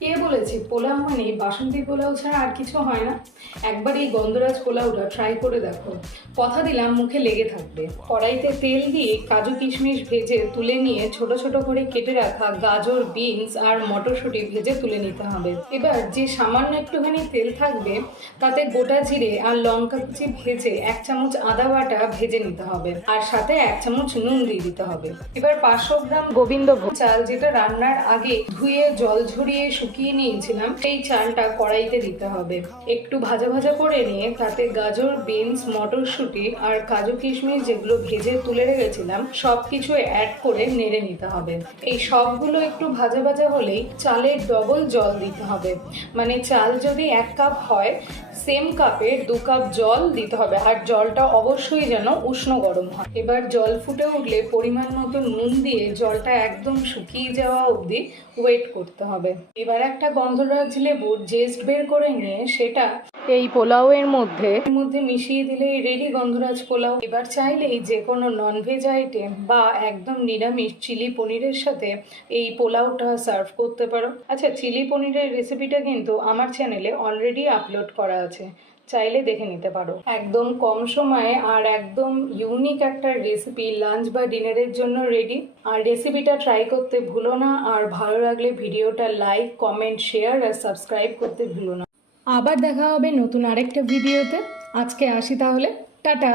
কে বলেছে পোলাও মানে বাসন্তী পোলাও ছাড়া আর কিছু হয় না? একবার এই গন্ধরাজ পোলাওটা ট্রাই করে দেখো, কথা দিলাম মুখে লেগে থাকবে। কড়াইতে তেল দিয়ে কাজু কিশমিশ ভেজে তুলে নিয়ে ছোট ছোট করে কেটে রাখা গাজর, বিনস আর মটরশুঁটি ভেজে তুলে নিতে হবে। এবার যে সামান্য একটুখানি তেল থাকবে তাতে গোটা জিরে আর লঙ্কা কুচি ভেজে 1 চামচ আদা বাটা ভেজে নিতে হবে, আর সাথে 1 চামচ নুন দিয়ে দিতে হবে। এবার 500 গ্রাম গোবিন্দভোগ চাল, যেটা রান্নার আগে ধুয়ে জল ঝরিয়ে শুকিয়ে নিয়েছিলাম, সেই চালটা কড়াইতে দিতে হবে। একটু ভাজা ভাজা করে নিয়ে তাতে গাজর, বিনস, মটরশুঁটি আর কাজু কিশমিশ যেগুলো ভেজে তুলে রেখেছিলাম সবকিছু অ্যাড করে নেড়ে নিতে হবে। এই সবগুলো একটু ভাজা ভাজা হলেই চালের ডবল জল দিতে হবে। মানে চাল যদি 1 কাপ হয়, সেম কাপের 2 কাপ জল দিতে হবে, আর জলটা অবশ্যই যেন উষ্ণ গরম হয়। এবার জল ফুটে উঠলে পরিমাণ মতো নুন দিয়ে জলটা একদম শুকিয়ে যাওয়া অবধি ওয়েট করতে হবে। এবার একটা গন্ধরাজ লেবুর জেস্ট বের করে নিয়ে সেটা এই পোলাওয়ের মধ্যে মিশিয়ে দিলে রেডি গন্ধরাজ পোলাও। এবার চাইলেই যে কোনো ননভেজ আইটেম বা একদম নিরামিষ চিলি পনিরের সাথে এই পোলাওটা সার্ভ করতে পারো। আচ্ছা, চিলি পনিরের রেসিপিটা কিন্তু আমার চ্যানেলে অলরেডি আপলোড করা আছে, চাইলে দেখে নিতে পারো। একদম কম সময়ে আর একদম ইউনিক একটা রেসিপি লাঞ্চ বা ডিনারের জন্য রেডি। আর রেসিপিটা ট্রাই করতে ভুলো না, আর ভালো লাগলে ভিডিওটা লাইক, কমেন্ট, শেয়ার আর সাবস্ক্রাইব করতে ভুলো না। আবার দেখা হবে নতুন আরেকটা ভিডিওতে। আজকে আসি তাহলে, টাটা।